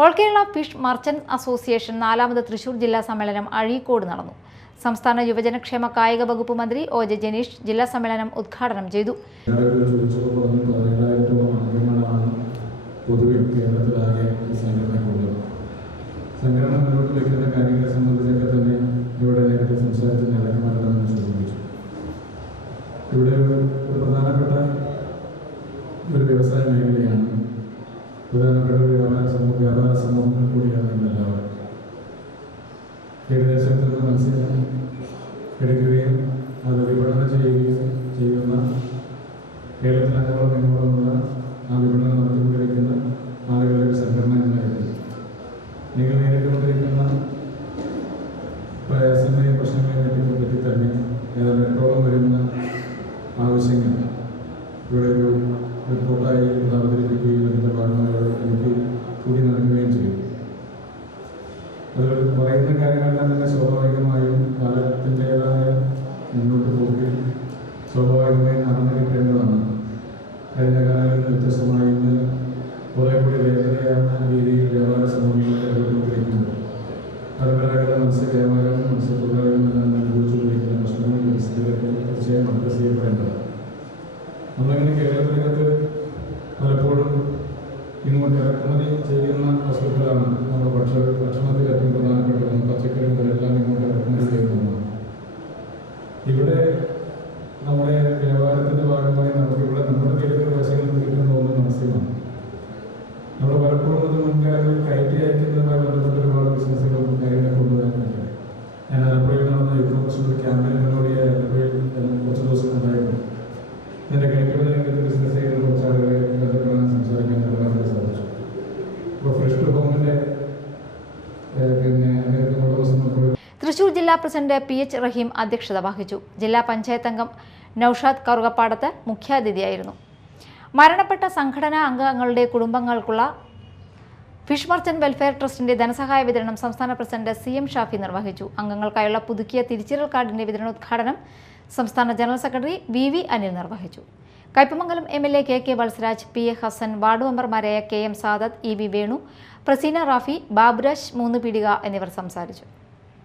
All Kerala fish merchant association 4ാമത് തൃശൂർ ജില്ലാ സമ്മേളനം അഴീക്കോട് നടന്നു. സംസ്ഥാന യുവജനക്ഷേമ കായിക വകുപ്പ് മന്ത്രി ഒ ജെ ജനീഷ് ജില്ലാ സമ്മേളനം ഉദ്ഘാടനം ചെയ്തു. സംഘടന മുന്നോട്ട് വയ്ക്കുന്ന കാര്യങ്ങളെ സംബന്ധിച്ചൊക്കെ തന്നെ ഇവിടെ നേരത്തെ സംസാരിച്ച് നിലനിൽക്കണമെന്ന് സൂചിപ്പിച്ചു. ഇവിടെ ഒരു പ്രധാനപ്പെട്ട ഒരു വ്യവസായ മേഖലയാണ്, പ്രധാനപ്പെട്ട ഒരു വ്യാപാര സമൂഹങ്ങൾ കൂടിയാണ് എല്ലാവരും. ഏകദേശത്ത് നിന്ന് മത്സ്യം എടുക്കുകയും അത് വിപണനം ചെയ്യുന്ന കേരളത്തിലങ്ങോളം ഇങ്ങോളമുള്ള ആ വിപണനം നടത്തിക്കൊണ്ടിരിക്കുന്ന ആളുകളുടെ ഒരു സംഘടന എന്നായിരുന്നു. നിങ്ങൾ നേരിട്ടുകൊണ്ടിരിക്കുന്ന പ്രയാസങ്ങളെയും പ്രശ്നങ്ങളെയും പറ്റി തന്നെ ഏതാണ്ട് 8ഓളം വരുന്ന ആവശ്യങ്ങൾ ഇവിടെ ഒരു റിപ്പോർട്ടായി അവതരിപ്പിക്കുകയും അതിൻ്റെ ഭാഗമായി എനിക്ക് കൂടി നൽകുകയും ചെയ്യും. അത് പറയുന്ന കാര്യങ്ങളെല്ലാം തന്നെ സ്വാഭാവികമായും കാലത്തിൻ്റെതായ മുന്നോട്ട് പോക്കി സ്വാഭാവികമായും നടന്നു കിട്ടേണ്ടതാണ്. കഴിഞ്ഞ കാലങ്ങളിൽ വ്യത്യസ്തമായി ഇന്ന് കുറേ കൂടി വേഗതയാർന്ന രീതിയിൽ വ്യാപാര സമൂഹങ്ങളെ ഇടപെട്ടുകൊണ്ടിരിക്കുമ്പോൾ പരമ്പരാഗത മത്സ്യവ്യാപാരം മത്സ്യത്തൊഴിലാളികളിൽ നിന്ന് അനുഭവിച്ചുകൊണ്ടിരിക്കുന്ന പ്രശ്നങ്ങൾ പരിസ്ഥിതികളൊക്കെ തീർച്ചയായും അഡ്രസ് ചെയ്യപ്പെടേണ്ടതാണ്. നമ്മളിങ്ങനെ കേരളത്തിനകത്ത് പലപ്പോഴും ഇങ്ങോട്ട് ഇറക്കുമതി ചെയ്യുന്ന വസ്തുക്കളാണ് നമ്മൾ ഭക്ഷണത്തിൽ ഏറ്റവും പ്രധാനപ്പെട്ടതും പച്ചക്കറി മുതലെല്ലാം ഇങ്ങോട്ട് ഇറക്കുമതി ചെയ്യുന്നതാണ്. ഇവിടെ നമ്മുടെ വ്യാപാരത്തിൻ്റെ ഭാഗമായി ഇവിടെ നമ്മുടെ തീരത്തിൽ വശങ്ങളിൽ കിട്ടുന്ന ഒന്ന് മത്സ്യമാണ്. നമ്മൾ പലപ്പോഴും അത് മുൻകാലങ്ങളിൽ കയറ്റി അയക്കുന്നതുമായി ബന്ധപ്പെട്ട ഒരുപാട് ബിസിനസ്സുകളും കാര്യങ്ങളൊക്കെ കൊണ്ടുവരുന്നുണ്ട്. ഞാൻ ആലപ്പുഴയിൽ നടന്ന യുദ്ധ ക്യാമ്പിന് മുന്നോടിയായി ആലപ്പുഴയിൽ കുറച്ച് ദിവസം ഉണ്ടായിരുന്നു. എൻ്റെ കയറ്റുമതി രംഗത്ത് ബിസിനസ് ചെയ്യുന്ന കുറച്ച് ആളുകളെ ബന്ധപ്പെടാൻ സംസാരിക്കാൻ വളരെ സാധിച്ചു. ഇപ്പോൾ ഫ്രഷ് ടു ഹോമിൻ്റെ തൃശൂർ ജില്ലാ പ്രസിഡന്റ് PH റഹീം അധ്യക്ഷത വഹിച്ചു. ജില്ലാ പഞ്ചായത്ത് അംഗം നൌഷാദ് കറുകപ്പാടത്ത് മുഖ്യാതിഥിയായിരുന്നു. മരണപ്പെട്ട സംഘടനാ അംഗങ്ങളുടെ കുടുംബങ്ങൾക്കുള്ള ഫിഷ് മർച്ചന്റ് വെൽഫെയർ ട്രസ്റ്റിന്റെ ധനസഹായ വിതരണം സംസ്ഥാന പ്രസിഡന്റ് CM ഷാഫി നിർവഹിച്ചു. അംഗങ്ങൾക്കായുള്ള പുതുക്കിയ തിരിച്ചറിയൽ കാർഡിന്റെ വിതരണോദ്ഘാടനം സംസ്ഥാന ജനറൽ സെക്രട്ടറി VV അനിൽ നിർവഹിച്ചു. Kaipamangalam MLA KK Valsaraj, PA Hassan, ward മെമ്പർമാരായ KM സാദത്ത്, EV വേണു, പ്രസീന റാഫി, ബാബുരാജ് 3 പീടിക എന്നിവർ സംസാരിച്ചു.